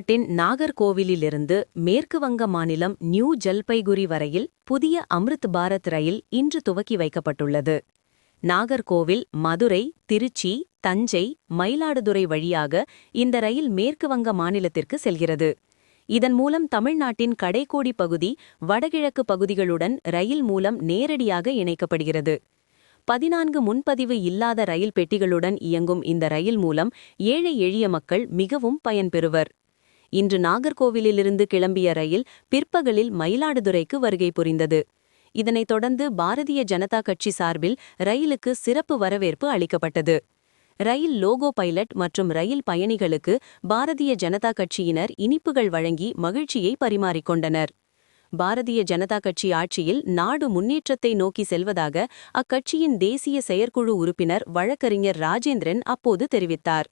தமிழ்நாட்டின் நாகர்கோவிலிலிருந்து மேற்கு வங்க மாநிலம் நியூ ஜல்பைகுரி வரையில் புதிய அம்ருத் பாரத் ரயில் இன்று துவக்கி வைக்கப்பட்டுள்ளது. நாகர்கோவில், மதுரை, திருச்சி, தஞ்சை, மயிலாடுதுறை வழியாக இந்த ரயில் மேற்கு வங்க மாநிலத்திற்கு செல்கிறது. இதன் மூலம் தமிழ்நாட்டின் கடைக்கோடி பகுதி, வடகிழக்கு பகுதிகளுடன் ரயில் மூலம் நேரடியாக இணைக்கப்படுகிறது. 14 முன்பதிவு இல்லாத ரயில் பெட்டிகளுடன் இயங்கும் இந்த ரயில் மூலம் ஏழை எளிய மக்கள் மிகவும் பயன்பெறுவர். இன்று நாகர்கோவிலிருந்து கிளம்பிய ரயில் பிற்பகலில் மயிலாடுதுறைக்கு வருகை புரிந்தது. இதனைத் தொடர்ந்து பாரதிய ஜனதா கட்சி சார்பில் ரயிலுக்கு சிறப்பு வரவேற்பு அளிக்கப்பட்டது. ரயில் லோகோ பைலட் மற்றும் ரயில் பயணிகளுக்கு பாரதிய ஜனதா கட்சியினர் இனிப்புகள் வழங்கி மகிழ்ச்சியை பரிமாறிக்கொண்டனர். பாரதிய ஜனதா கட்சி ஆட்சியில் நாடு முன்னேற்றத்தை நோக்கி செல்வதாக அக்கட்சியின் தேசிய செயற்குழு உறுப்பினர் வழக்கறிஞர் ராஜேந்திரன் அப்போது தெரிவித்தார்.